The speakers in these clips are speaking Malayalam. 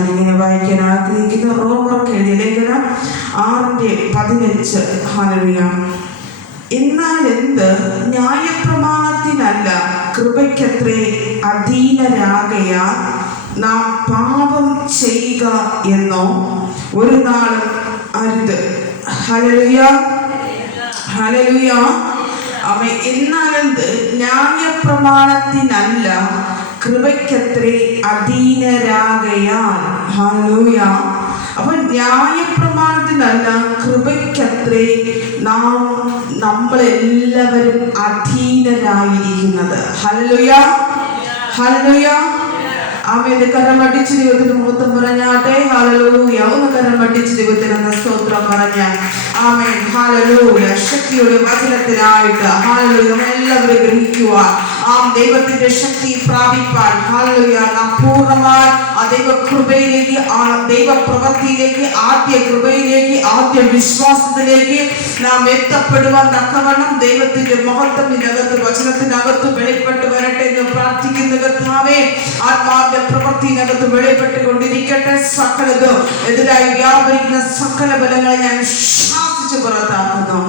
ഞാനിങ്ങനെ വായിക്കാൻ ആഗ്രഹിക്കുന്ന റോമർക്ക് എഴുതിയ ലേഖനം 6:15. ഹല്ലേലൂയ. എന്നാൽ എന്ത് ന്യായപ്രമാണത്തിനല്ല കൃപയ്ക്കത്രേ അധീനരാകയാൽ നാം പാപം ചെയ്യുക എന്നോ ഒരു നാളും അരുത്. ഹല്ലേലൂയ, ഹല്ലേലൂയ. ആമേൻ. എന്നാലെന്ത് ന്യായപ്രമാണത്തിനല്ല കൃപയ്ക്കത്രേ അധീനരാകയാൽ. ഹല്ലേലൂയ. അപ്പൊ ന്യായപ്രമാണത്തിനല്ല കൃപയ്ക്കത്രേ നമ്മളെല്ലാവരും അധീനരായിരിക്കുന്നത്. ഹല്ലേലൂയ, ഹല്ലേലൂയ. ആമേൻ. കരം അടിച്ച് ദൈവത്തിന് മുഖത്തും പറഞ്ഞാട്ടെ. ഹല്ലേലൂയ. ഒന്ന് കരം അടിച്ച് ദൈവത്തിന് സ്തോത്രം പറഞ്ഞ ആമേൻ. ഹല്ലേലൂയ. ശക്തിയുടെ വചനത്തിനായിട്ട് ഹല്ലേലൂയ എല്ലാവരും ഗ്രഹിക്കുക. ദൈവത്തിന്റെ ശക്തി പ്രാപിപ്പാൻ ഹല്ലേലൂയ നാം പൂർണ്ണമായി ആ ദൈവകൃപയിലേക്ക്, ആ ദൈവപ്രവൃത്തിയിലേക്ക്, ആദ്യ കൃപയിലേക്ക്, ആദ്യ വിശ്വാസത്തിലേക്ക് നാം എത്തപ്പെടുവാൻ തക്കവണ്ണം ദൈവത്തിന്റെ മഹത്വം ഇതിനകത്ത് വചനത്തിനകത്ത് വെളിപ്പെട്ട് വരട്ടെ എന്ന് പ്രാർത്ഥിക്കുന്ന കർത്താവേ, ആത്മാവിന്റെ പ്രവൃത്തിനകത്ത് വെളിപ്പെട്ടുകൊണ്ടിരിക്കട്ടെ. സകലതും എതിരായി വ്യാപരിക്കുന്ന സകല ബലങ്ങളെ ഞാൻ ശാസിച്ചു പുറത്താക്കുന്നു.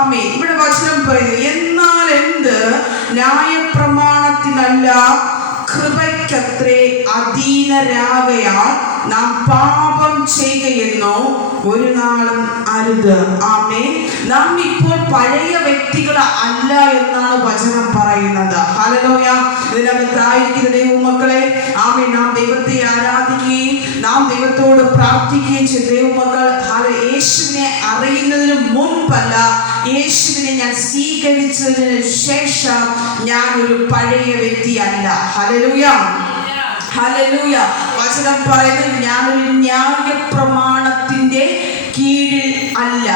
ആമേൻ. ഇവിടെ വചനം പറയുന്നു, എന്നാൽ എന്ത് ന്യായപ്രമാണത്തിനല്ല കൃപയ്ക്കത്രേ അധീനരാകയാൽ നാം പാപം ചെയ്യുകയെന്നോ ഒരു നാളും അരുത്. ആമേൻ. നാം ഇപ്പോൾ പഴയ വ്യക്തികൾ അല്ല എന്നാണ് വചനം പറയുന്നത്. ഹല്ലേലൂയ. ഇതിനകത്തായിരിക്കുന്ന ദൈവമക്കളെ, ആമേൻ, നാം ദൈവത്തെ ആരാധിക്കുകയും നാം ദൈവത്തോട് പ്രാർത്ഥിക്കുകയും ചെയ്ത ദൈവമക്കൾ, യേശുവിനെ അറിയുന്നതിന് മുൻപല്ല, യേശുവിനെ ഞാൻ സ്വീകരിച്ചതിന് ശേഷം ഞാൻ ഒരു പഴയ വ്യക്തിയല്ല. Hallelujah, hallelujah. വചനം പറയുന്നത് ഞാനൊരു ന്യായപ്രമാണത്തിന്റെ കീഴിൽ അല്ല.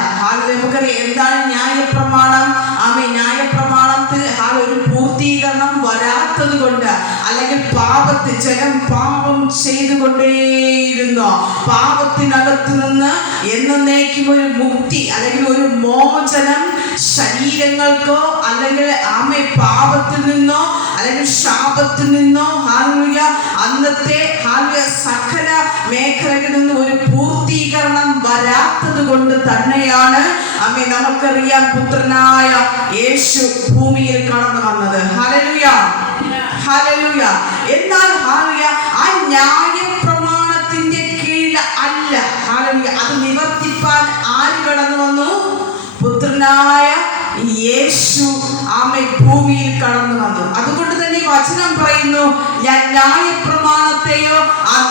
നമുക്കറിയാം എന്താണ് ന്യായപ്രമാണം. ആമേൻ. ന്യായപ്രമാണത്തിൽ ഒരു പൂർത്തീകരണം വരാത്തത് കൊണ്ട്, അല്ലെങ്കിൽ ജനം പാപം ചെയ്തുകൊണ്ടേയിരുന്നു. പാപത്തിനകത്ത് നിന്ന് എന്നേക്കും ഒരു മുക്തി അല്ലെങ്കിൽ ഒരു മോചനം ശരീരങ്ങൾക്കോ അല്ലെങ്കിൽ പാപത്തിൽ നിന്നോ അല്ലെങ്കിൽ ശാപത്തിൽ നിന്നോ ഹല്ലേലൂയ അന്നത്തെ സകല മേഖലകളിൽ നിന്നും ഒരു പൂർത്തീകരണം വരാത്തത് കൊണ്ട് തന്നെയാണ് നമുക്കറിയാം പുത്രനായ യേശു ഭൂമിയിൽ കടന്നു വന്നത്. Hallelujah, hallelujah. എന്നാൽ ഹല്ലേലൂയ ആ ന്യായപ്രമാണത്തിന്റെ കീഴിൽ അല്ല. ഹല്ലേലൂയ. അത് നിവർത്തിപ്പാൻ ആര് കടന്നു വന്നു? പുത്രനായ യേശു ഭൂമിയിൽ കടന്നു വന്നു. അതുകൊണ്ട് തന്നെ വചനം പറയുന്നു, ഞാൻ ന്യായപ്രമാണത്തെയോ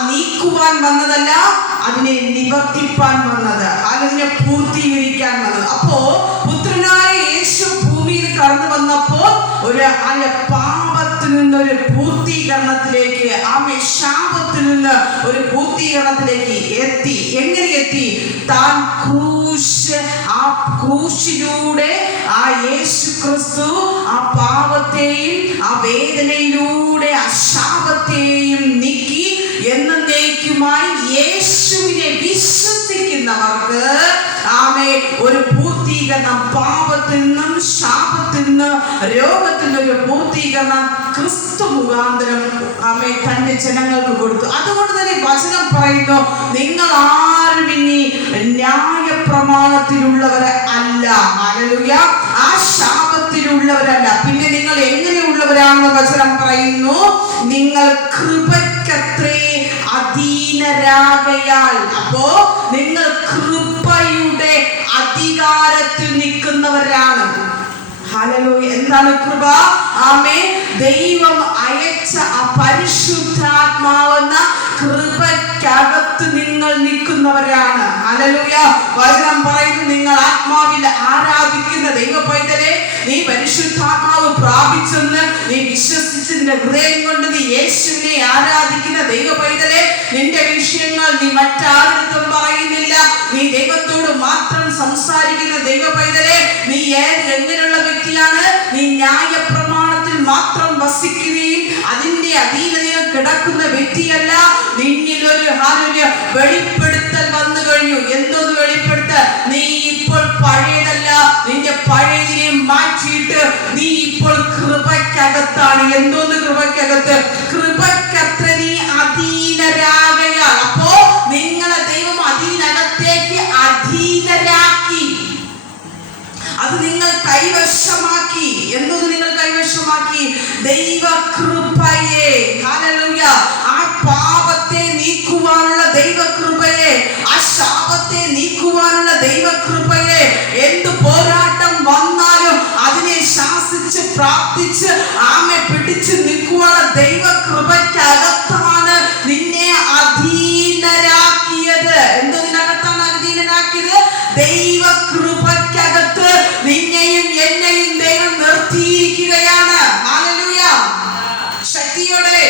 നീക്കുവാൻ വന്നതല്ല, അതിനെ നിവർത്തിപ്പാൻ വന്നത്, അതിനെ പൂർത്തീകരിക്കാൻ വന്നത്. അപ്പോ പുത്രനായ യേശു ഭൂമിയിൽ കടന്നു വന്നപ്പോ ഒരു പാപത്തിൽ നിന്നൊരു പൂർത്തീകരണത്തിലേക്ക്, ശാപത്തിൽ നിന്ന് ഒരു പൂർത്തീകരണത്തിലേക്ക് എത്തി. എങ്ങനെ എത്തി? താൻ ക്രൂശിലൂടെ യേശു ക്രിസ്തു ആ പാപത്തെയും ആ വേദനയിലൂടെ ആ ശാപത്തെയും നീക്കി എന്നേക്കുമായി യേശുവിനെ വിശ്വസിക്കുന്നവർക്ക് ഒരു പൂർത്തീകരണം, പാപത്തിൽ നിന്നും ശാപത്തിൽ നിന്ന് രോഗത്തിൽ നിന്നൊരു പൂർത്തീകരണം ക്രിസ്തു മുഖാന്തരം തന്റെ ജനങ്ങൾക്ക് കൊടുത്തു. അതുകൊണ്ട് തന്നെ വചനം പറയുന്നു, നിങ്ങൾ ആരും ഇനി ന്യായപ്രമാണത്തിലുള്ളവരെ അല്ല, ഹല്ലേലൂയ, ആ ശാപത്തിലുള്ളവരല്ല. പിന്നെ നിങ്ങൾ എങ്ങനെയുള്ളവരാണെന്ന് വചനം പറയുന്നു, നിങ്ങൾ കൃപയ്ക്കത്രേ അധീനരാകയാൽ. അപ്പോ നിങ്ങൾ കൃപയുടെ അധികാരത്തിൽ നിൽക്കുന്നവരാണ്. ഹല്ലേലൂയ. എന്താണ് കൃപ? ആമേൻ. ദൈവം അയച്ച ആ പരിശുദ്ധാത്മാവെന്ന കൃപയ്ക്കകത്ത് നിങ്ങൾ നിൽക്കുന്നവരാണ്. ഹല്ലേലൂയ. വചനം പറയുന്നു, നിങ്ങൾ ആത്മാവിൽ ആരാധിക്കുന്ന ദൈവ പൈതലെ, നീ പരിശുദ്ധാത്മാവ് പ്രാപിച്ചെന്ന് നീ വിശ്വസിച്ചതിന്റെ ഹൃദയം കൊണ്ട് നീ യേശുവിനെ ആരാധിക്കുന്ന ദൈവ പൈതലെ, നിന്റെ വിഷയങ്ങൾ നീ മറ്റാരിടത്തും പറയുന്നില്ല, നീ ദൈവത്തോട് മാത്രം സംസാരിക്കുന്ന ദൈവ പൈതലെ, നീ എങ്ങനെയുള്ള വ്യക്തിയാണ്? നീ ന്യായപ്രമാണത്തിൽ മാത്രം വസിക്കുകയും അതിന്റെ അധീനതയിൽ കിടക്കുന്ന വ്യക്തിയല്ല. നിന്നിൽ ഒരു വെളിപ്പെടുത്തൽ വന്നു കഴിഞ്ഞു. എന്തോന്ന് വെളിപ്പെടുത്തൽ? നീ ഇപ്പോൾ പഴയതല്ല, നിന്റെ പഴയതിനെ മാറ്റിയിട്ട് നീ ഇപ്പോൾ കൃപയ്ക്കകത്താണ്. എന്തോന്ന് കൃപയ്ക്കകത്ത്? കൃപയ്ക്കത്ര നീ അധീനരാകയാൽ. അപ്പോ നിൽക്കുവാനുള്ള ദൈവകൃപയെ, എന്ത് പോരാട്ടം വന്നാലും അതിനെ ശാസിച്ച് പ്രാർത്ഥിച്ച് ആമേ പിടിച്ച് നിൽക്കുവാനുള്ള ദൈവകൃപയ്ക്കകത്താണ് നിന്നെ അധീനരാക്കിയത്. എന്തതിനകത്താണ് അധീനരാക്കിയത്? ദൈവകൃപയ്ക്കകത്ത് നിന്നെയും എന്നെയും ദൈവം നിർത്തിയിരിക്കുകയാണ്. ഹല്ലേലൂയ. ശക്തിയോടെ,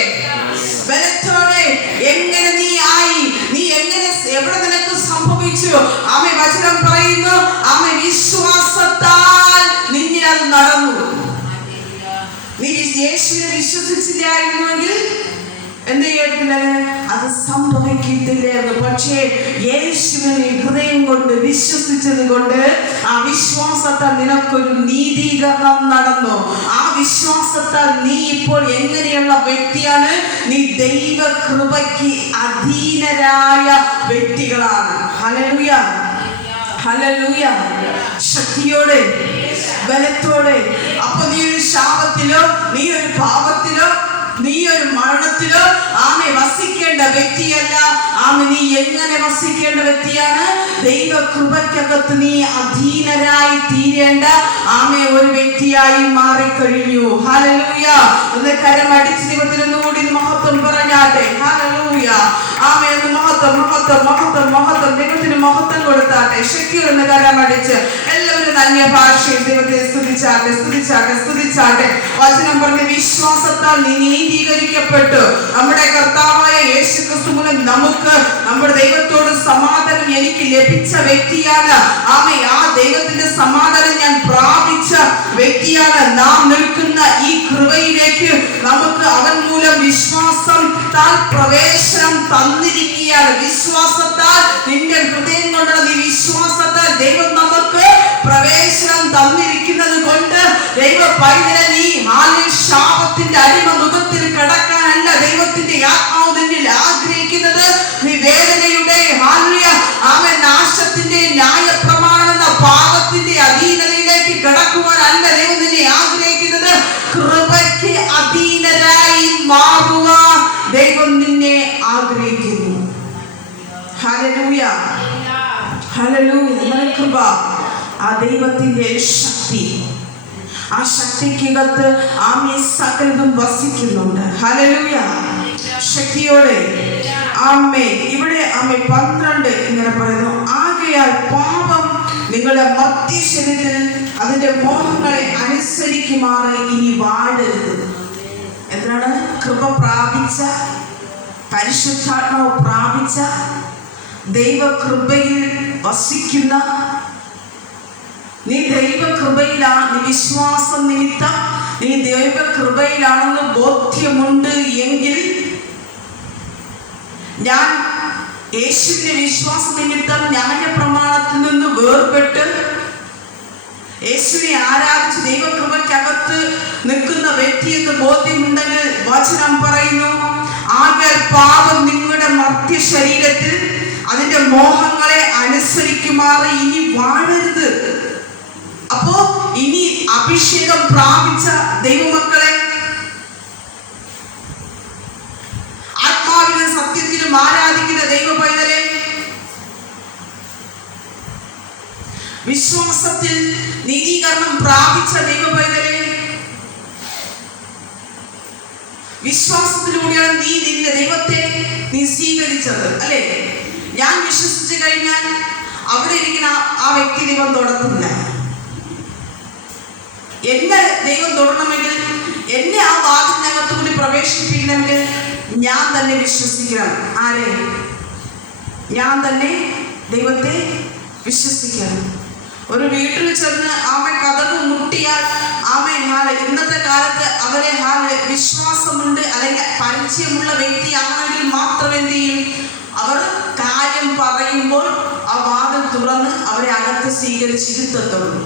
ബലത്തോടെ എങ്ങനെ നീ ആയി, നീ എങ്ങനെ, എവിടെ നിനക്ക് സംഭവിച്ചു? ആമേ വചനം പറയുന്നു, ആമേ വിശ്വാസത്താൽ നിന്നിൽ അത് നടന്നു. നീ യേശുവിനെ വിശ്വസിച്ചില്ലായിരുന്നുവെങ്കിൽ എന്ത് ചെയ്യത്തില്ല, അത് സംഭവിക്കത്തില്ലായിരുന്നു. പക്ഷേ യേശുവിനെ ഹൃദയം കൊണ്ട് വിശ്വസിച്ചത് കൊണ്ട് ആ വിശ്വാസത്താൽ നിനക്കൊരു നീതീകരണം നടന്നു. ആ വിശ്വാസത്താൽ നീ ഇപ്പോൾ എങ്ങനെയുള്ള വ്യക്തിയാണ്? നീ ദൈവകൃപയ്ക്ക് അധീനരായ വ്യക്തികളാണ്. Hallelujah, hallelujah. ശക്തിയോടെ, ബലത്തോടെ. അപ്പൊ നീ ഒരു ശാപത്തിലോ, നീ ഒരു പാപത്തിലോ, നീ ഒരു മരണത്തിലോ ആമേ വസിക്കേണ്ട വ്യക്തിയല്ല. ആമേ നീ എങ്ങനെ വസിക്കേണ്ട വ്യക്തിയാണ്? ദൈവകൃപയ്ക്കകത്ത് നീ അധീനരായി തീരേണ്ട ആമേ ഒരു വ്യക്തിയായി മാറിക്കഴിഞ്ഞു. ഹല്ലേലൂയ. ഒന്ന് കരമടിച്ച് ദൈവത്തിനൊന്നുകൂടി മഹത്വം പറഞ്ഞാട്ടെ. ഹല്ലേലൂയ. ആമേ ഒന്ന് മഹത്വം മഹത്വം മഹത്വം മഹത്വം ദൈവത്തിന് മഹത്വം കൊടുത്താട്ടെ. ശക്തിയൊന്ന് കരമടിച്ച് എല്ലാവരും അന്യഭാഷയിൽ ദൈവത്തെ സ്തുതിച്ചാട്ടെ, സ്തുതിച്ചാട്ടെ, സ്തുതിച്ചാട്ടെ. വചനം പറഞ്ഞ് വിശ്വാസത്താൽ നീ നീതീകരിക്കപ്പെട്ടു. നമ്മുടെ കർത്താവായ യേശുക്രിസ്തു മൂലം നമുക്ക് നമ്മുടെ ദൈവത്തോട് സമാധാനം എനിക്ക് ലഭിച്ച വ്യക്തിയാണ്. ആമേ ആ ദൈവത്തിന്റെ സമാധാനം ഞാൻ പ്രാപിച്ച വ്യക്തിയാണ്. നാം നിൽക്കുന്ന ഈ കൃപയിലേക്ക് നമുക്ക് അവൻ മൂലം വിശ്വാസത്താൽ പ്രവേശനം തന്നിരിക്കുകയാണ്. വിശ്വാസത്താൽ നിന്റെ ഹൃദയം കൊണ്ടുള്ള നീ വിശ്വാസത്താൽ ദൈവം നമുക്ക് പ്രവേശനം തന്നിരിക്കുന്നത് കൊണ്ട് ദൈവ പൈതലെ നീ ശാപത്തിന്റെ അടിമ മുഖത്തിൽ കിടക്കാനല്ല ദൈവത്തിന്റെ ആത്മാവ് നിന്നിൽ ആഗ്രഹിക്കുന്നത്. നീ വേദനയുടെ നാശത്തിന്റെ ന്യായപ്രമാണം എന്ന പാപത്തിന്റെ അധീനതയിലേക്ക് കിടക്കുവാനല്ല ദൈവം നിന്നെ ആഗ്രഹിക്കുന്നത്. കൃപയ്ക്ക് അധീനരായി മാറുവാൻ ദൈവം നിന്നെ ആഗ്രഹിക്കുന്നു. Hallelujah, hallelujah. കൃപ, ആ ദൈവത്തിന്റെ ശക്തി, ആ ശക്തിക്കകത്ത് ആമേ സകലതും വസിക്കുന്നുണ്ട്. ഹല്ലേലൂയ. ശക്തിയോടെ ആമേ. ഇവിടെ ആമേ 12 ഇങ്ങനെ പറയുന്നു, ആകയാൽ പാപം നിങ്ങളുടെ മധ്യശരീരത്തിൽ അതിന്റെ മോഹങ്ങളെ അനുസരിക്കുമാറ് ഇനി വാഴരുത്. എന്താണ്? കൃപ പ്രാപിച്ച, പരിശുദ്ധാത്മാവ് പ്രാപിച്ച, ദൈവകൃപയിൽ വസിക്കുന്ന നീ ദൈവകൃപയിലാണ്. നീ വിശ്വാസം നിമിത്തം നീ ദൈവകൃപയിലാണെന്ന് ബോധ്യമുണ്ട് എങ്കിൽ, ഞാൻ യേശുവിന്റെ വിശ്വാസ നിമിത്തം ന്യായപ്രമാണത്തിൽ നിന്ന് വേർപെട്ട് യേശുവിനെ ആരാധിച്ച് ദൈവകൃപയ്ക്കകത്ത് നിൽക്കുന്ന വ്യക്തി എന്ന് ബോധ്യമുണ്ടെങ്കിൽ വചനം പറയുന്നു, ആകയാൽ പാപം നിങ്ങളുടെ മർത്യ ശരീരത്തിൽ അതിന്റെ മോഹങ്ങളെ അനുസരിക്കുമാറ് ഇനി വാഴരുത്. അപ്പോ ഇനി അഭിഷേകം പ്രാപിച്ച ദൈവമക്കളെ, ആത്മാവിലും സത്യത്തിലും ആരാധിക്കുന്ന ദൈവ പൈതലെ, വിശ്വാസത്തിൽ നീതീകരണം പ്രാപിച്ച ദൈവ പൈതലെ, വിശ്വാസത്തിലൂടെയാണ് നീ നിന്റെ ദൈവത്തെ നീ സ്വീകരിച്ചത് അല്ലേ? ഞാൻ വിശ്വസിച്ചു കഴിഞ്ഞാൽ അവിടെ ഇരിക്കുന്ന ആ വ്യക്തി ദൈവം തൊടത്തില്ല. എന്നെ ദൈവം തൊടണമെങ്കിൽ, എന്നെ ആ വാതിലിനകത്ത് കൂടി പ്രവേശിപ്പിക്കണമെങ്കിൽ ഞാൻ തന്നെ വിശ്വസിക്കണം. ആരെ? ഞാൻ തന്നെ ദൈവത്തെ വിശ്വസിക്കണം. ഒരു വീട്ടിൽ ചെന്ന് ആമേ കതക് മുട്ടിയാൽ ആമേ ഇന്നത്തെ കാലത്ത് അവരെ വിശ്വാസമുണ്ട് അല്ലെങ്കിൽ പരിചയമുള്ള വ്യക്തിയാണെങ്കിൽ മാത്രം എന്ത് ചെയ്യും? അവർ കാര്യം പറയുമ്പോൾ ആ വാതിൽ തുറന്ന് അവരെ അകത്ത് സ്വീകരിച്ചിരുത്തത്തുള്ളൂ.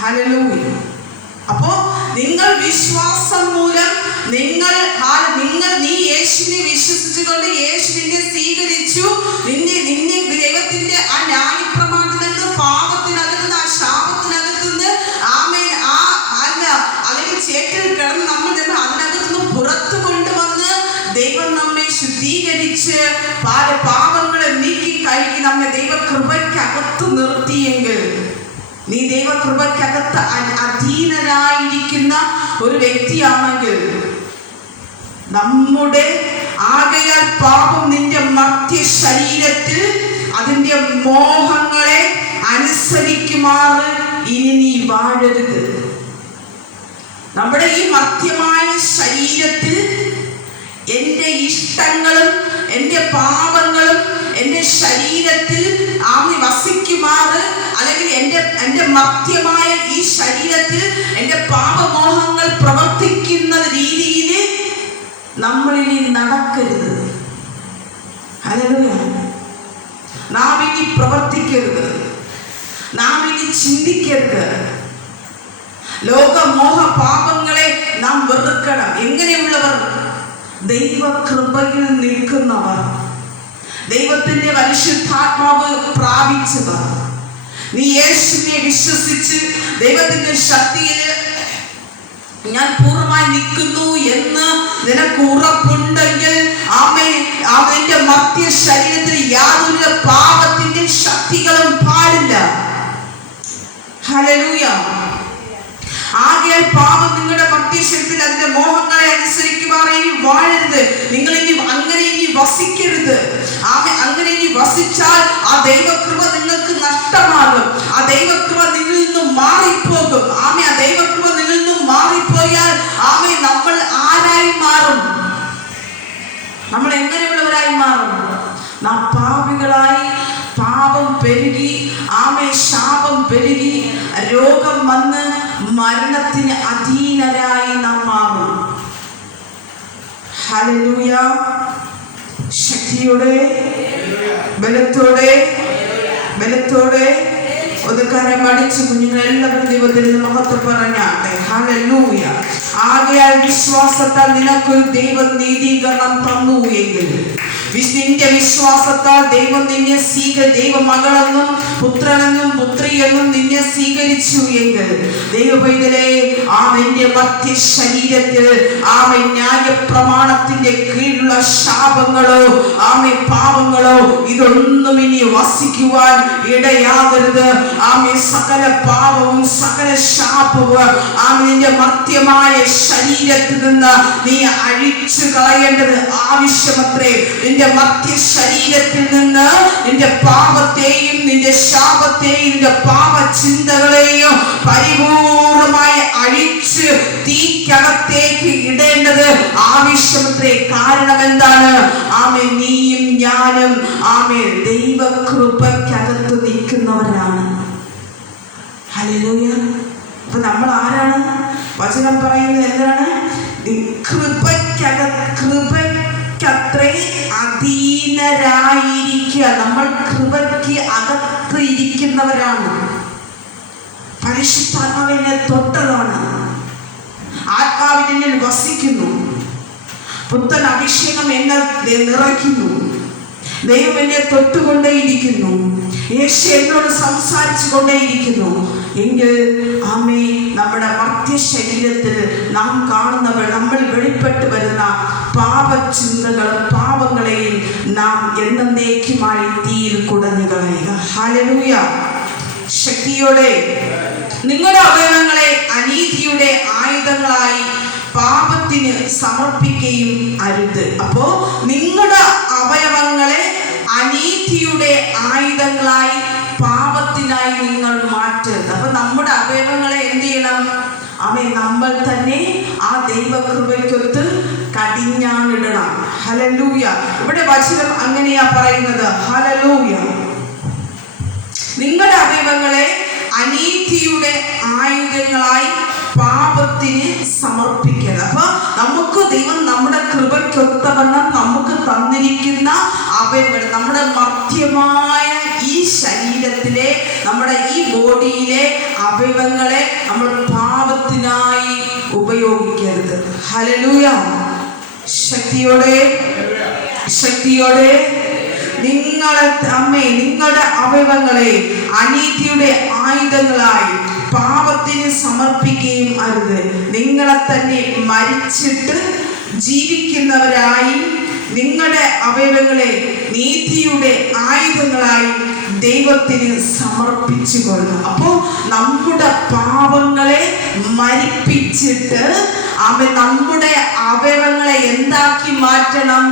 ഹല്ലേലൂയ. അപ്പോ നിങ്ങൾ വിശ്വാസം മൂലം നീ യേശുവിനെ വിശ്വസിച്ചുകൊണ്ട് യേശുവിനെ സ്വീകരിച്ചു. നിന്നെ ദൈവത്തിന്റെ ആ ന്യായപ്രമാണത്തിൽ നിന്ന്, പാപത്തിനകത്തുനിന്ന്, ആ ശാപത്തിനകത്തുനിന്ന് അല്ലെങ്കിൽ ചേറ്റിൽ കിടന്ന് നമ്മൾ അതിനകത്തുനിന്ന് പുറത്തു കൊണ്ടുവന്ന് ദൈവം നമ്മെ ശുദ്ധീകരിച്ച് പാപങ്ങളെ നീക്കി കഴിക്കുന്ന നമ്മെ ദൈവകൃപയ്ക്കകത്ത് നിർത്തിയെങ്കിൽ, നീ ദൈവകൃപയ്ക്കകത്ത് അധീനരായിരിക്കുന്ന ഒരു വ്യക്തിയാണെങ്കിൽ, നമ്മുടെ ആകയാൽ പാപം നിന്റെ മർത്യ ശരീരത്തിൽ അതിന്റെ മോഹങ്ങളെ അനുസരിക്കുമാറ് ഇനി നീ വാഴരുത്. നമ്മുടെ ഈ മർത്യമായ ശരീരത്തിൽ എൻ്റെ ഇഷ്ടങ്ങളും എൻ്റെ പാപങ്ങളും എൻ്റെ ശരീരത്തിൽ വസിക്കുമാറ്, അല്ലെങ്കിൽ എൻ്റെ മർത്യമായ ഈ ശരീരത്തിൽ എൻ്റെ പാപമോഹങ്ങൾ പ്രവർത്തിക്കുന്ന രീതിയിൽ നമ്മളിനി നടക്കരുത്. ഹല്ലേലൂയ. നാം ഇനി പ്രവർത്തിക്കരുത്, നാം ഇനി ചിന്തിക്കരുത്. ലോകമോഹ പാപങ്ങളെ നാം വെറുക്കണം. എങ്ങനെയുള്ളവർ? ദൈവകൃപയിൽ നിൽക്കുന്നവർ, ദൈവത്തിന്റെ പരിശുദ്ധാത്മാവ് പ്രാപിച്ചവർ. നീ യേശുവിനെ വിശ്വസിച്ച് ദൈവത്തിന്റെ ശക്തിയിൽ ഞാൻ പൂർണ്ണമായി നിൽക്കുന്നു എന്ന് നിനക്ക് ഉറപ്പുണ്ടെങ്കിൽ, അവന്റെ മർത്യ ശരീരത്തിൽ യാതൊരു പാപത്തിന്റെ ശക്തികളും പാടില്ല. ഹല്ലേലൂയ. ആകയാൽ പാപം നിങ്ങളുടെ മർത്യശരീരത്തിൽ അതിന്റെ മോഹങ്ങളെ അനുസരിക്കുവാൻ ഇനി വാഴരുത്. നിങ്ങൾ ഇനി അങ്ങനെ ഇനി വസിക്കരുത്. അങ്ങനെ ഇനി വസിച്ചാൽ ആ ദൈവകൃപ നിങ്ങൾക്ക് നഷ്ടമാകും. ആ ദൈവകൃപ നിങ്ങളിൽ നിന്നും മാറിപ്പോകും. ആ ദൈവകൃപ നിങ്ങളിൽ നിന്നും മാറിപ്പോയാൽ നമ്മൾ ആരായി മാറും? നമ്മൾ എങ്ങനെയുള്ളവരായി മാറും? നാം പാപികളായി, പാപം പെരുകി, ശാപം പെരുകി, രോഗം വന്ന് മരണത്തിന് അധീനരായി നാം മാറും. ഹല്ലേലൂയ. ശക്തിയോടെ, ബലത്തോടെ ഒന്ന് കരമടിച്ച് കുഞ്ഞുങ്ങളെല്ലാവരും ദൈവത്തിന് മഹത്വം പറഞ്ഞാട്ടെ. ഹല്ലേലൂയ. ആകയാൽ വിശ്വാസത്താൽ നിനക്കൊരു ദൈവം നീതീകരണം തന്നു എങ്കിൽ, നിന്റെ വിശ്വാസത്താൽ ദൈവം നിന്നെ ദൈവമകളെന്നും പുത്രനെന്നും പുത്രിയെന്നും നിന്നെ സ്വീകരിച്ചു എങ്കിൽ, ദൈവപൈതലേ, നിന്റെ മധ്യ ശരീരത്തിൽ ന്യായപ്രമാണത്തിന്റെ കീഴിലുള്ള ശാപങ്ങളോ പാപങ്ങളോ ഇതൊന്നും ഇനി വസിക്കുവാൻ ഇടയാകരുത്. സകല പാപവും സകല ശാപവും നിന്റെ മർത്യമായ ശരീരത്തിൽ നിന്ന് നീ അഴിച്ചു കളയേണ്ടത് ആവശ്യമത്രേ. നിന്റെ മർത്യ ശരീരത്തിൽ നിന്ന് നിന്റെ പാപത്തെയും നിന്റെ ശാപത്തെയും നിന്റെ പാപചിന്തകളെയും പരിപൂർണമായി അഴിച്ച് തീക്കകത്തേക്ക് ഇടേണ്ടത് ആവശ്യമത്രേ. കാരണം എന്താണ്? നീയും ഞാനും ദൈവകൃപയ്ക്കകത്ത് നിൽക്കുന്നവരാണ്. ഹല്ലേലൂയ. അപ്പൊ നമ്മൾ ആരാണ്? വചനം പറയുന്നത് എന്താണ്? കൃപയ്ക്കത്രേ അധീനരായിരിക്കുക. നമ്മൾ കൃപയ്ക്ക് അകത്ത് ഇരിക്കുന്നവരാണ്. പരിശുദ്ധാത്മാവിനെ തൊട്ടതാണ്. ആത്മാവിനെ വസിക്കുന്നു. പുത്തൻ അഭിഷേകം എന്നെ നിറയ്ക്കുന്നു. ദൈവം എന്നെ തൊട്ടുകൊണ്ടേയിരിക്കുന്നു. യേശു എന്നോട് സംസാരിച്ചു കൊണ്ടേയിരിക്കുന്നു. എങ്കിൽ നമ്മുടെ മർത്യ ശരീരത്തിൽ നാം കാണുന്നവർ, നമ്മൾ വെളിപ്പെട്ട് വരുന്ന പാപചിന്തകളും പാപങ്ങളെയും നാം എന്നേക്കുമായി തീയിൽ കുടഞ്ഞു കളയുക. ഹല്ലേലൂയ. ശക്തിയോടെ നിങ്ങളുടെ അവയവങ്ങളെ അനീതിയുടെ ആയുധങ്ങളായി പാപത്തിന് സമർപ്പിക്കുകയും അരുത്. അപ്പോ നിങ്ങളുടെ അവയവങ്ങളെ അനീതിയുടെ ആയുധങ്ങളായി പാപത്തിനായി നിങ്ങൾ മാറ്റരുത്. അപ്പൊ നമ്മുടെ അവയവങ്ങളെ എന്ത് ചെയ്യണം? നമ്മൾ തന്നെ ആ ദൈവകൃപയ്ക്കൊത്ത് കടിഞ്ഞാണിടണം. ഹല്ലേലൂയ. ഇവിടെ വചനം അങ്ങനെയാ പറയുന്നത്. ഹല്ലേലൂയ. നിങ്ങളുടെ അവയവങ്ങളെ അനീതിയുടെ ആയുധങ്ങളായി പാപത്തിന് സമർപ്പിക്കരുത്. അപ്പൊ നമുക്ക് ദൈവം നമ്മുടെ കൃപയ്ക്കൊത്തവണ്ണം നമുക്ക് തന്നിരിക്കുന്ന അവയവങ്ങൾ, നമ്മുടെ മർത്യമായ ഈ ശരീരത്തിലെ, നമ്മുടെ ഈ ബോഡിയിലെ അവയവങ്ങളെ നമ്മൾ പാപത്തിനായി ഉപയോഗിക്കരുത്. ഹല്ലേലൂയ. ശക്തിയോടെ നിങ്ങളുടെ അവയവങ്ങളെ അനീതിയുടെ ആയുധങ്ങളായി പാപത്തിന് സമർപ്പിക്കുകയും അരുത്. നിങ്ങളെ തന്നെ മരിച്ചിട്ട് ജീവിക്കുന്നവരായി നിങ്ങളുടെ അവയവങ്ങളെ നീതിയുടെ ആയുധങ്ങളായി ദൈവത്തിന് സമർപ്പിച്ചുകൊള്ളുക. അപ്പോ നമ്മുടെ പാപങ്ങളെ മരിപ്പിച്ചിട്ട് അവൻ നമ്മുടെ അവയവങ്ങളെ എന്താക്കി മാറ്റണം?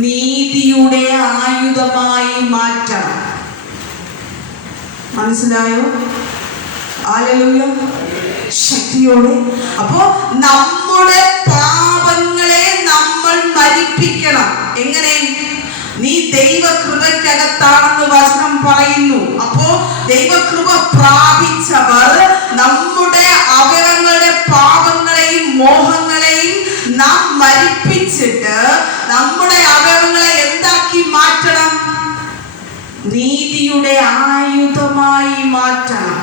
നീതിയുടെ ആയുധമായി മാറ്റണം. മനസ്സിലായോ? ഹല്ലേലൂയ. ശക്തിയോടെ. അപ്പോ നമ്മുടെ പാപങ്ങളെ നമ്മൾ മരിപ്പിക്കണം. എങ്ങനെ? നീ ദൈവകൃപയ്ക്കകത്താണെന്ന് വചനം പറയുന്നു. അപ്പോ ദൈവകൃപ പ്രാപിച്ചവർ നമ്മുടെ അവയവങ്ങളുടെ പാപങ്ങളെയും മോഹങ്ങളെയും നാം മരിപ്പിച്ചിട്ട് നമ്മുടെ അവയവങ്ങളെ എന്താക്കി മാറ്റണം? നീതിയുടെ ആയുധമായി മാറ്റണം.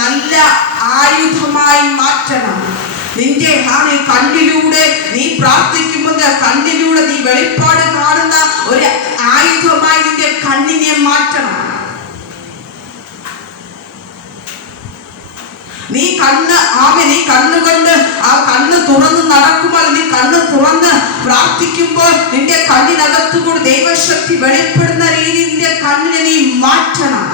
നല്ല ആയുധമായി മാറ്റണം. നിന്റെ കണ്ണിലൂടെ നീ പ്രാർത്ഥിക്കുമ്പോൾ കണ്ണിലൂടെ നീ വെളിപ്പാട് കാണുന്ന ഒരു ആയുധമായി നിന്റെ കണ്ണിനെ മാറ്റണം. നീ കണ്ണുകൊണ്ട് ആ കണ്ണ് തുറന്ന് നടക്കുമ്പോൾ, നീ കണ്ണ് തുറന്ന് പ്രാർത്ഥിക്കുമ്പോൾ നിന്റെ കണ്ണിനകത്തു കൂടി ദൈവശക്തി വെളിപ്പെടുന്ന രീതി നിന്റെ കണ്ണിനെ നീ മാറ്റണം.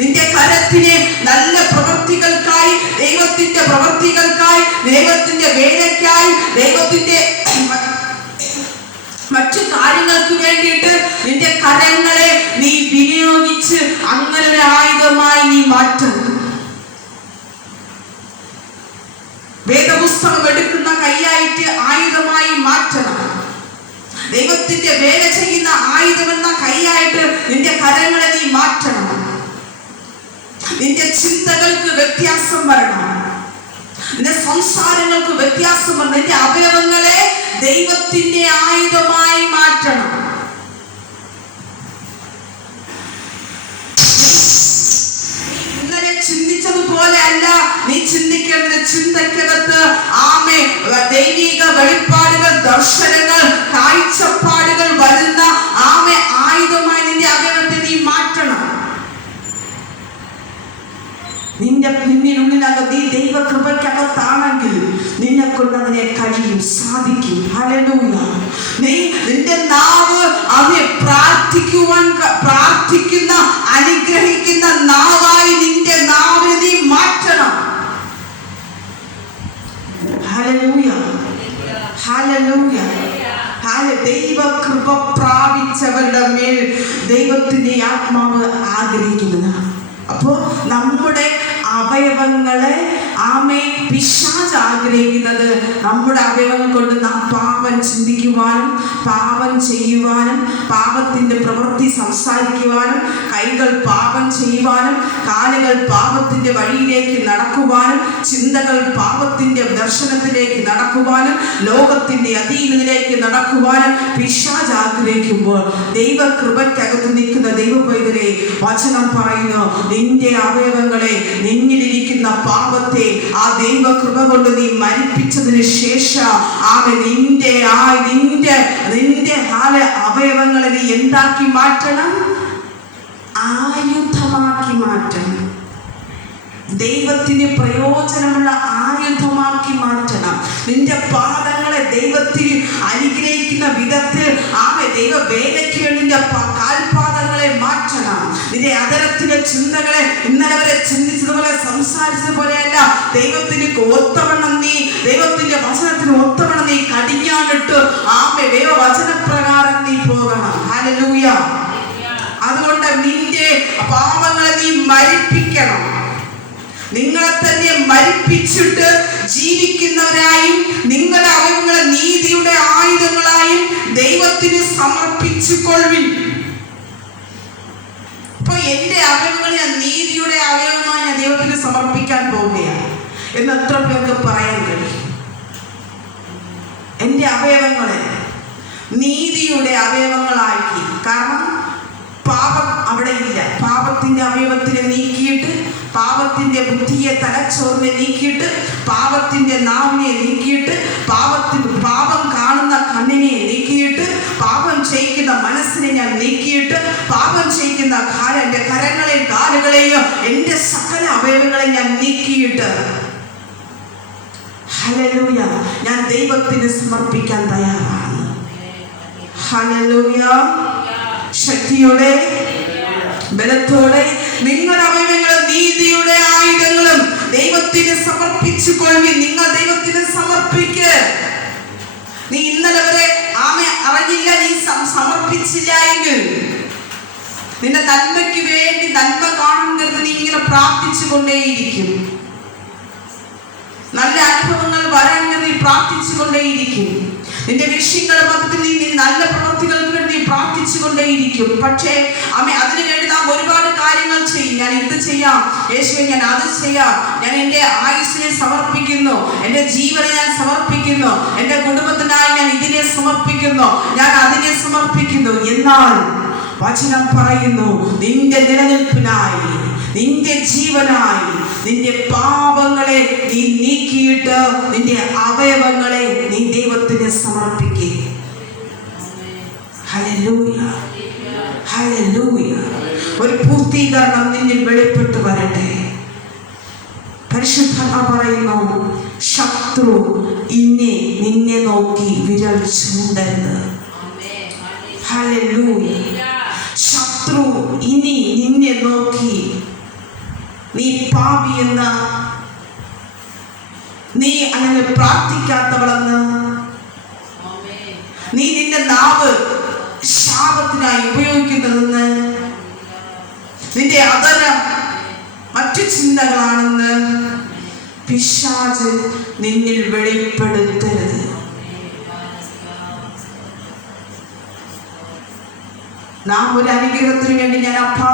നിന്റെ കരത്തിനെ നല്ല പ്രവൃത്തികൾക്കായി, ദൈവത്തിന്റെ പ്രവൃത്തികൾക്കായി, ദൈവത്തിന്റെ വേലയ്ക്കായി, ദൈവത്തിന്റെ മറ്റു കാര്യങ്ങൾക്ക് വേണ്ടിയിട്ട് നിന്റെ കരങ്ങളെ നീ വിനിയോഗിച്ച് അങ്ങനെ ഒരു ആയുധമായി നീ മാറ്റണം. വേദപുസ്തകം എടുക്കുന്ന കൈയായിട്ട് ആയുധമായി മാറ്റണം. ദൈവത്തിന്റെ വേല ചെയ്യുന്ന ആയുധമെന്ന കൈയായിട്ട് നിന്റെ കരങ്ങളെ നീ മാറ്റണം. നിന്റെ ചിന്തകൾക്ക് വ്യത്യാസം വരണം. നിന്റെ സംസാരങ്ങൾക്ക് വ്യത്യാസം വരണം. നിന്റെ അവയവങ്ങളെ ദൈവത്തിന്റെ ആയുധമായി മാറ്റണം. ഇന്നലെ ചിന്തിച്ചതുപോലെ അല്ല നീ ചിന്തിക്കേണ്ടത്. ചിന്തക്കകത്ത് ദൈവിക വെളിപ്പാടുകൾ, ദർശനങ്ങൾ, കാഴ്ചപ്പാടുകൾ വരുന്ന ആയുധമായി നിന്റെ അവയവത്തെ നീ മാറ്റണം. നിന്നിനുള്ളിലകത്ത് നീ ദൈവകൃപയ്ക്കകത്താണെങ്കിൽ നിന്നെ കൊണ്ട് അതിനെ കഴിയും, സാധിക്കും. ഹല്ലേലൂയ. നിന്റെ നാവ് അവനെ പ്രാർത്ഥിക്കുന്ന അനുഗ്രഹിക്കുന്ന നാവായി നിന്റെ നാവിനെ നീ മാറ്റണം. ഹല്ലേലൂയ. ഹല്ലേലൂയ. ദൈവകൃപ പ്രാപിച്ചവരുടെ മേൽ ദൈവത്തിന്റെ ആത്മാവ് ആഗ്രഹിക്കുന്നതാണ്. അപ്പോ നമ്മുടെ അവയവങ്ങളെ പിശാച് ആഗ്രഹിക്കുന്നത് നമ്മുടെ അവയവങ്ങൾ കൊണ്ട് നാം പാപം ചിന്തിക്കുവാനും പാപം ചെയ്യുവാനും പാപത്തിന്റെ പ്രവൃത്തി സംസാരിക്കുവാനും കൈകൾ പാപം ചെയ്യുവാനും കാലുകൾ പാപത്തിന്റെ വഴിയിലേക്ക് നടക്കുവാനും ചിന്തകൾ പാപത്തിന്റെ ദർശനത്തിലേക്ക് നടക്കുവാനും ലോകത്തിന്റെ അധീനതയിലേക്ക് നടക്കുവാനും പിശാച് ആഗ്രഹിക്കുമ്പോൾ ദൈവകൃപയ്ക്കകത്ത് നിൽക്കുന്ന ദൈവപൈതലെ വചനം പറയുന്നു, നിന്റെ അവയവങ്ങളെ, നിന്നിലിരിക്കുന്ന പാപത്തെ ആ ദൈവകൃപ കൊണ്ട് നീ മരിപ്പിച്ചതിന് ശേഷം നിന്റെ അവയവങ്ങളെ നീ എന്താക്കി മാറ്റണം? ആയുധമാക്കി മാറ്റണം. ദൈവത്തിന് പ്രയോജനമുള്ള ആയുധമാക്കി മാറ്റണം. നിന്റെ പാദങ്ങളെ ദൈവത്തിന് അനുഗ്രഹിക്കുന്ന വിധത്തിൽ ദൈവ വേലയ്ക്ക് വേണ്ടി നിന്റെ കാൽപാദങ്ങളെ മാറ്റണം. നിന്റെ അതരത്തിലെ ചിന്തകളെ ഇന്നലെ വരെ ചിന്തിച്ചതുപോലെ സംസാരിച്ചതുപോലെയല്ല, ദൈവത്തിന് ഒത്തവണ്ണം നീ, ദൈവത്തിന്റെ വചനത്തിന് ഒത്തവണ്ണം നീ കടിഞ്ഞാണിട്ട് ദൈവവചനപ്രകാരം നീ പോകണം. ഹല്ലേലൂയ. അതുകൊണ്ട് നിന്റെ പാപങ്ങളെ നീ മരിപ്പിക്കണം. നിങ്ങളെ തന്നെ മരിപ്പിച്ചിട്ട് ജീവിക്കുന്നവരായും നിങ്ങളുടെ അവയവങ്ങളെ നീതിയുടെ ആയുധങ്ങളായും ദൈവത്തിന് സമർപ്പിച്ചുകൊള്ളുവിൻ. ഇപ്പൊ എന്റെ അവയവങ്ങളെ ഞാൻ നീതിയുടെ അവയവമായി ഞാൻ ദൈവത്തിന് സമർപ്പിക്കാൻ പോവുകയാണ് എന്ന് എത്ര പേർക്ക് പറയാൻ കഴിയും? എന്റെ അവയവങ്ങളെ നീതിയുടെ അവയവങ്ങളാക്കി. കാരണം പാപം അവിടെ ഇല്ല. പാപത്തിന്റെ അവയവത്തിനെ നീക്കിയിട്ട്, പാപത്തിന്റെ ബുദ്ധിയെ, തലച്ചോറിനെ നീക്കിയിട്ട്, പാപത്തിന്റെ നാവിനെ നീക്കിയിട്ട്, പാപം കാണുന്ന കണ്ണിനെ നീക്കിയിട്ട്, പാപം ചെയ്യിക്കുന്ന മനസ്സിനെ ഞാൻ നീക്കിയിട്ട്, പാപം ചെയ്യിക്കുന്ന എൻ്റെ കരങ്ങളെയും കാലുകളെയും എൻ്റെ സകല അവയവങ്ങളെ ഞാൻ നീക്കിയിട്ട് ഹല്ലേലൂയ. ഞാൻ ദൈവത്തിന് സമർപ്പിക്കാൻ തയ്യാറാണ്. ഹല്ലേലൂയ. ശക്തിയോടെ ബലത്തോടെ നിങ്ങളുടെ അവയവങ്ങളും നീതിയുടെ ആയുധങ്ങളും ദൈവത്തിന് സമർപ്പിച്ചു കൊള്ളി. നിങ്ങൾ ദൈവത്തിന് സമർപ്പിക്ക്. നീ ഇന്നലെ വരെ അറിഞ്ഞില്ല, നീ സമർപ്പിച്ചില്ല എങ്കിൽ നിന്റെ നന്മയ്ക്ക് വേണ്ടി നന്മ കാണുന്നത് നീ ഇങ്ങനെ പ്രാർത്ഥിച്ചു കൊണ്ടേയിരിക്കും. നല്ല അനുഭവങ്ങൾ വരാൻ നീ പ്രാർത്ഥിച്ചു കൊണ്ടേയിരിക്കും. നിന്റെ വിഷയങ്ങളുടെ മധ്യത്തിൽ നീ നല്ല പ്രവൃത്തികൾക്ക് വേണ്ടി പ്രാർത്ഥിച്ചു കൊണ്ടേയിരിക്കും. പക്ഷേ അതിനു വേണ്ടി നാം ഒരുപാട് കാര്യങ്ങൾ ചെയ്യും. ഞാൻ ഇത് ചെയ്യാം യേശുവേ, ഞാൻ അത് ചെയ്യാം, ഞാൻ എൻ്റെ ആയുസ്സിനെ സമർപ്പിക്കുന്നു, എൻ്റെ ജീവനെ ഞാൻ സമർപ്പിക്കുന്നു, എൻ്റെ കുടുംബത്തിനായി ഞാൻ ഇതിനെ സമർപ്പിക്കുന്നു, ഞാൻ അതിനെ സമർപ്പിക്കുന്നു. എന്നാൽ വചനം പറയുന്നു, നിന്റെ നിലനിൽപ്പിനായി, നിന്റെ ജീവനായി, നിന്റെ പാപങ്ങളെ നീ നീക്കിയിട്ട് നിന്റെ അവയവങ്ങളെ നീ ദൈവത്തിന് സമർപ്പിക്കുക. Hallelujah, hallelujah. ഒരു പൂർത്തീകരണം നിന്നിൽ വെളിപ്പെട്ടു വരട്ടെ. പരിശുദ്ധാത്മാവ് പറയുന്നു, ശത്രു ഇനി നിന്നെ നോക്കി വിരൽ ചൂണ്ടരുത്. ഹല്ലേലൂയ. ശത്രു ഇനി നിന്നെ നോക്കി നീ പാപിയെന്ന്, നീ അങ്ങനെ പ്രാർത്ഥിക്കാത്തവളെന്ന്, നീ നിന്റെ നാവ് ശാപത്തിനായി ഉപയോഗിക്കുന്നതെന്ന്, നിന്റെ അതരം മറ്റു ചിന്തകളാണെന്ന് പിശാച് നിന്നിൽ വെളിപ്പെടുത്തരുത്. നാം ഒരു അനുഗ്രഹത്തിന് വേണ്ടി ഞാൻ അപ്പാ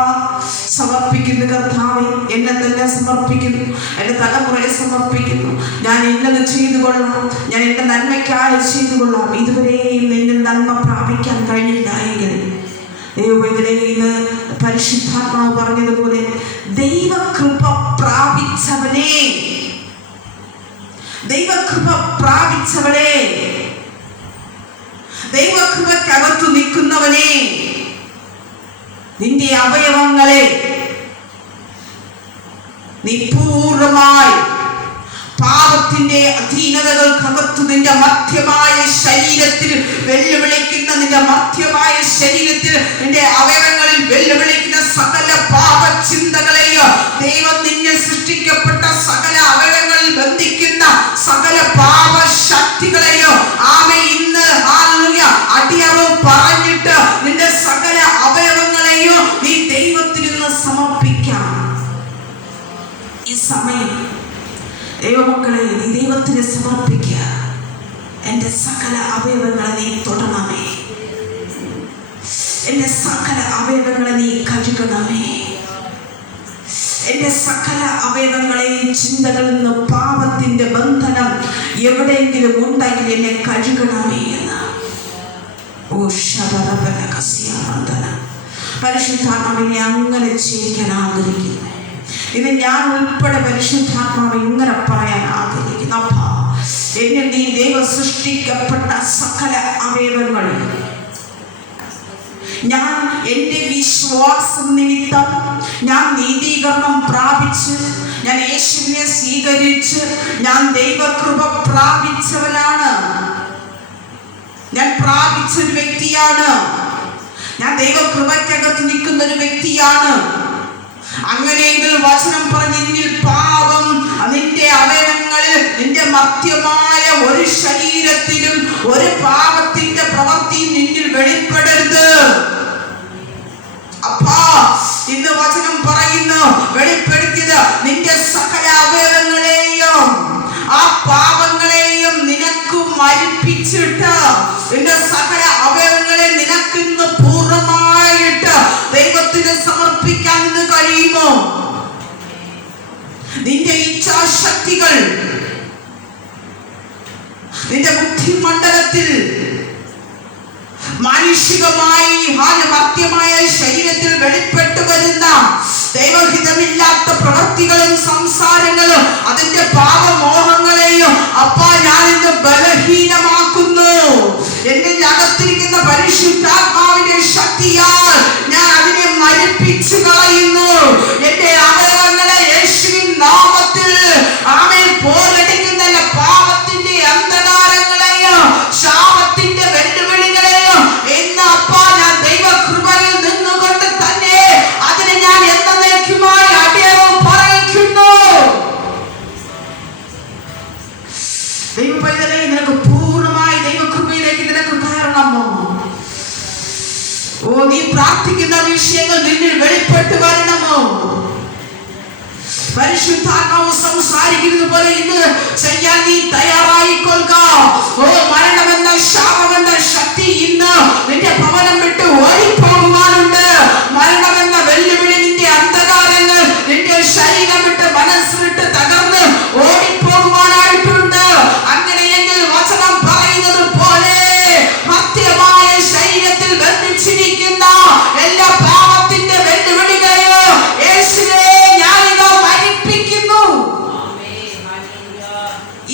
സമർപ്പിക്കുന്നു. കർത്താവേ, എന്നെ തന്നെ സമർപ്പിക്കുന്നു, എൻ്റെ തലമുറയെ സമർപ്പിക്കുന്നു. ഞാൻ ഇന്നത് ചെയ്തു കൊള്ളാം, ഞാൻ എൻ്റെ നന്മയ്ക്കായി ചെയ്തു കൊള്ളാം. ഇതുവരെയും നിന്നിൽ നന്മ പ്രാപിക്കാൻ കഴിഞ്ഞില്ല എങ്കിൽ ദൈവത്തിലെ ഇന്ന് പരിശുദ്ധാത്മാവ് പറഞ്ഞതുപോലെ ദൈവകൃപ പ്രാപിച്ചവനെ, ദൈവകൃപ പ്രാപിച്ചവളെ, ദൈവകൃപക്കകത്തു നിൽക്കുന്നവനെ, നിന്റെ അവയവങ്ങളെ നീ പൂർണ്ണമായി പാപത്തിന്റെ അധീനതകൾക്കകത്തു നിന്റെ മധ്യമായ ശരീരത്തിൽ വെല്ലുവിളിക്കുന്ന, നിന്റെ മധ്യമായ ശരീരത്തിൽ നിന്റെ അവയവങ്ങളിൽ വെല്ലുവിളിക്കുന്ന സകല പാപചിന്തകളെയോ, ദൈവം നിന്നെ സൃഷ്ടിക്കപ്പെട്ട സകല അവയവങ്ങളിൽ ബന്ധിക്കുന്ന സകല പാപശക്തികളെയോ ഇന്ന് അടിയറവ് പറഞ്ഞിട്ട് നിന്റെ സകല അവയവങ്ങളെയോ നീ ദൈവത്തിന് സമർപ്പിക്കാം. ഈ സമയം ദൈവമക്കളെ നീ ദൈവത്തിന് സമർപ്പിക്കുക. എൻ്റെ സകല അവയവങ്ങളെ നീ തൊടണമേ, എൻ്റെ സകല അവയവങ്ങളെ നീ കഴുകണമേ, എൻ്റെ സകല അവയവങ്ങളെയും ചിന്തകളിൽ നിന്ന് പാപത്തിന്റെ ബന്ധനം എവിടെയെങ്കിലും ഉണ്ടെങ്കിൽ എന്നെ കഴുകണമേ എന്ന് പരിശുദ്ധാത്മാവിനെ അങ്ങനെ ചെയ്യിക്കാൻ ആഗ്രഹിക്കുന്നു. ഇത് ഞാൻ ഉൾപ്പെടെ പരിശുദ്ധാത്മാവ് ഇങ്ങനെ പറയാൻ ആഗ്രഹിക്കുന്നു. അപ്പാ, എന്നെ നീ ദൈവ സൃഷ്ടിക്കപ്പെട്ട സകല അവയവങ്ങളിൽ ഞാൻ എൻ്റെ വിശ്വാസം നിമിത്തം ഞാൻ നീതീകരണം പ്രാപിച്ച്, ഞാൻ യേശുവിനെ സ്വീകരിച്ച്, ഞാൻ ദൈവകൃപ പ്രാപിച്ചവനാണ്, ഞാൻ പ്രാപിച്ചൊരു വ്യക്തിയാണ്, ഞാൻ ദൈവകൃപയ്ക്കകത്ത് നിൽക്കുന്ന ഒരു വ്യക്തിയാണ്. അങ്ങനെയെങ്കിൽ വചനം പറഞ്ഞ് നിന്നിൽ പാപം നിന്റെ അവയവങ്ങളിൽ, നിന്റെ മധ്യമായ ഒരു ശരീരത്തിലും ഒരു പാപത്തിന്റെ പ്രവൃത്തി നിന്നിൽ വെളിപ്പെടരുത്. അപ്പാ, ഇന്ന് വചനം പറയുന്നു, വെളിപ്പെടുത്തിയത് നിന്റെ സകല അവയവങ്ങളെയും ആ പാപങ്ങളെയും നിനക്ക് മരിപ്പിച്ചിട്ട്, നിന്റെ സകല അവയവങ്ങളെ നിനക്കിന്ന് പൂർണ്ണമായിട്ട് ദൈവത്തിന് സമർപ്പിക്കാൻ കഴിയുമോ? നിന്റെ ഇച്ഛാശക്തികൾ നിന്റെ ബുദ്ധിമണ്ഡലത്തിൽ മാനുഷികമായി മധ്യമായ ശരീരത്തിൽ വെളിപ്പെട്ടു വരുന്ന ദൈവഹിതമില്ലാത്ത പ്രവൃത്തികളും സംസാരങ്ങളും അതിന്റെ പാപമോഹങ്ങളെയും അപ്പാ ഞാൻ ഇന്ന് ബലഹീനമാക്കുന്നു. എന്റെ അകത്തിരിക്കുന്ന പരിശുദ്ധാത്മാവിന്റെ ശക്തിയാൽ ഞാൻ അതിനെ മരിപ്പിച്ചു കളയുന്നു. എന്റെ അവയവങ്ങളെ യേശുവിൻ നാമത്തിൽ ആമേൻ പോരടിക്കുന്ന പാപത്തിൽ പരിശുദ്ധാത്മാവ് സംസാരിക്കുന്നത് പോലെ ഇന്ന് ചെയ്യാൻ നീ തയ്യാറായിക്കൊള്ളുക. ഓ മരണമെന്ന ശാപമെന്ന ശക്തി ഇന്ന് നിന്റെ ഭവനം വിട്ട് ഓടിപ്പോകുവാനുണ്ട്. മരണമെന്ന വെല്ലുവിളി, നിന്റെ അന്ധകാരങ്ങൾ നിന്റെ ശരീരം വിട്ട് മനസ്സ് വിട്ട് തകർന്ന് ഓടിപ്പോകുവാനായിട്ടുണ്ട്. അങ്ങനെയെങ്കിൽ വചനം പറയുന്നത് പോലെ മധ്യമായ ശരീരത്തിൽ ബന്ധിച്ചിരിക്കുന്ന എല്ലാ പാപത്തിന്റെ വെല്ലുവിളികളെയോ യേശുവേ ഞാനിതാ മരിപ്പിക്കുന്നു.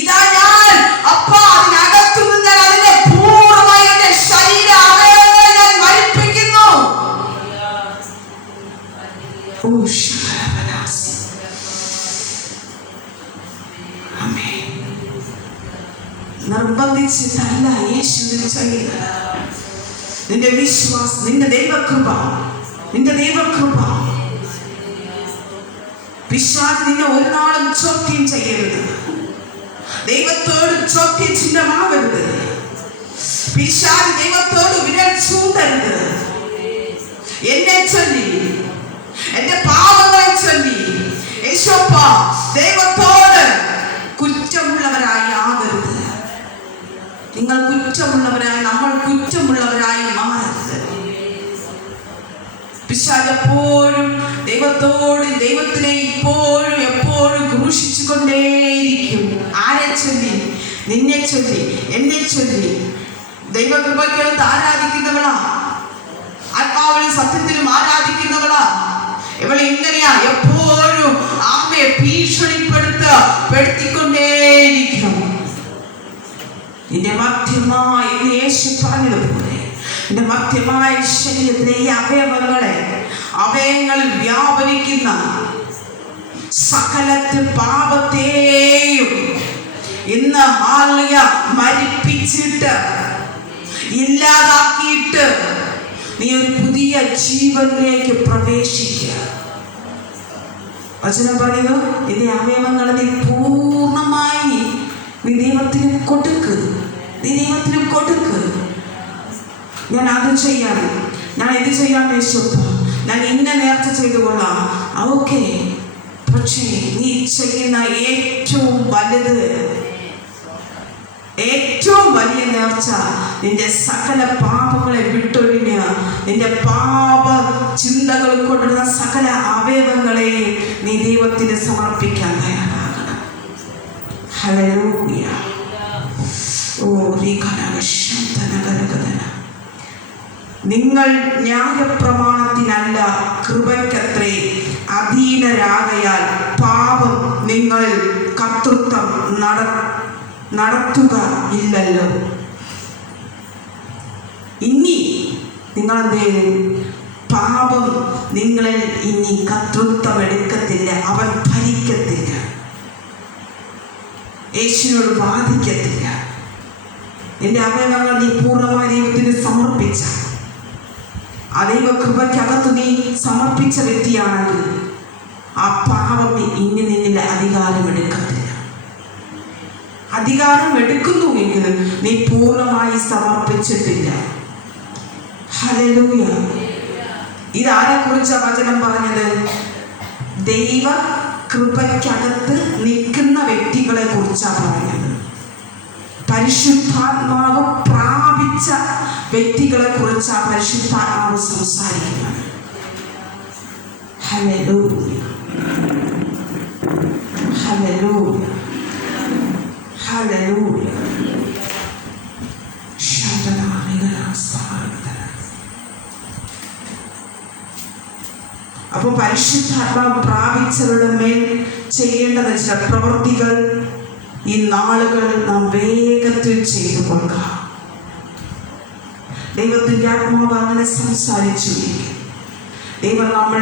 ഇതാ ഞാൻ അപ്പാ അതിനകത്തു നിന്ന് അതിന്റെ പൂർണ്ണമായി എന്റെ ശരീര അവയവങ്ങളെ ഞാൻ മരിപ്പിക്കുന്നു. നിർബന്ധിച്ചിട്ടല്ല യേശുവിന് ചെയ്യുന്നത്. നിന്റെ വിശ്വാസം, നിന്റെ ദൈവകൃപ, നിന്റെ ദൈവകൃപ. പിശാച് നിന്നെ ഒരു നാളും ചോദ്യം ചെയ്യരുത്. ദൈവത്തോട് ചോദ്യം ചിഹ്നമാകരുത്. പിശാച് ദൈവത്തോട് വിരൽ ചൂണ്ടരുത്. എന്നെ ചൊല്ലി, എന്റെ പാപങ്ങളെ ചൊല്ലി യേശുപ്പ ദൈവത്തോട് കുറ്റമുള്ളവരായി ആകരുത്. നിങ്ങൾ കുറ്റമുള്ളവരായി, നമ്മൾ കുറ്റമുള്ളവരായി മാറരുത്. പിശാച് എപ്പോഴും ദൈവത്തിനെ ഇപ്പോഴും എപ്പോഴും ക്രൂശിച്ചു കൊണ്ടേയിരിക്കും. ആരെ ചൊല്ലി? നിന്നെ ചൊല്ലി, എന്നെ ചൊല്ലി. ദൈവകൃപയ്ക്കകത്ത് ആരാധിക്കുന്നവളാ, ആത്മാവിലും സത്യത്തിലും ആരാധിക്കുന്നവളാ. ഇവൾ ഇങ്ങനെയാ എപ്പോഴും അമ്മയെ ഭീഷണിപ്പെടുത്തിക്കൊണ്ടേയിരിക്കും. നിന്റെ മധ്യമായ യേശു പറഞ്ഞതുപോലെ നിന്റെ മധ്യമായ ശരീരത്തിലെ ഈ അവയവങ്ങളിൽ വ്യാപരിക്കുന്ന സകലത്ത് പാപത്തെയും ഇന്ന് മരിപ്പിച്ചിട്ട് ഇല്ലാതാക്കിയിട്ട് നീ ഒരു പുതിയ ജീവനിലേക്ക് പ്രവേശിക്കുക. വചനം പറയുന്നു, നിന്റെ അവയവങ്ങളെ നീ പൂർണ്ണമായി നീ ദൈവത്തിന് കൊടുക്ക്. നീ ദൈവത്തിന് കൊടുക്ക്. ഞാൻ അത് ചെയ്യാം, ഞാൻ ഇത് ചെയ്യാൻ യേശുപ്പ, ഞാൻ ഇന്ന നേർച്ച ചെയ്തു കൊള്ളാം. ഓക്കെ, പക്ഷേ നീ ചെയ്യുന്ന ഏറ്റവും വലിയ നേർച്ച നിന്റെ സകല പാപങ്ങളെ വിട്ടൊഴിഞ്ഞ് നിന്റെ പാപ ചിന്തകൾ കൊണ്ടുവരുന്ന സകല അവയവങ്ങളെയും നീ ദൈവത്തിന് സമർപ്പിക്കാൻ തയ്യാറാകണം. ഹല്ലേലൂയ. നിങ്ങൾ ന്യായപ്രമാണത്തിനല്ല കൃപയ്ക്കത്രേ അധീനരാകയാൽ പാപം നിങ്ങൾ കർത്തൃത്വം നടത്തുക ഇല്ലല്ലോ. ഇനി നിങ്ങൾ എന്തേലും പാപം നിങ്ങളിൽ ഇനി കർത്തൃത്വം എടുക്കത്തില്ല, അവൻ ഭരിക്കത്തില്ല, യേശുവിനോട് ബാധിക്കത്തില്ല. നിന്റെ അവയവങ്ങൾ നീ പൂർണ്ണമായ ദൈവത്തിന് സമർപ്പിച്ച ആ ദൈവ കൃപയ്ക്കകത്ത് നീ സമർപ്പിച്ച വ്യക്തിയാണെങ്കിൽ ആ പാപം ഇനി നിന്നിൽ അധികാരം എടുക്കത്തില്ല. അധികാരം എടുക്കുന്നുവെങ്കിൽ നീ പൂർണ്ണമായി സമർപ്പിച്ചിട്ടില്ല. ഹല്ലേലൂയ. ഇതാരെ കുറിച്ചാ വചനം പറഞ്ഞത്? ദൈവ കൃപയ്ക്കകത്ത് നിൽക്കുന്ന വ്യക്തികളെ കുറിച്ചാണ് പറഞ്ഞത്. പരിശുദ്ധാത്മാവ് പ്രാപിച്ച വ്യക്തികളെ കുറിച്ചാണ് പരിശുദ്ധാത്മാവ് സംസാരിക്കുന്നത്. Hallelujah, hallelujah, hallelujah. അപ്പൊ പരിശുദ്ധാത്മാവ് പ്രാപിച്ചവരുടെ മേൽ ചെയ്യേണ്ടത് ചില പ്രവൃത്തികൾ ഈ നാളുകൾ നാം വേഗത്തിൽ ചെയ്തു കൊടുക്കാം. ദൈവത്തിന്റെ ആത്മാവ് അങ്ങനെ സംസാരിച്ചു. ദൈവം നമ്മൾ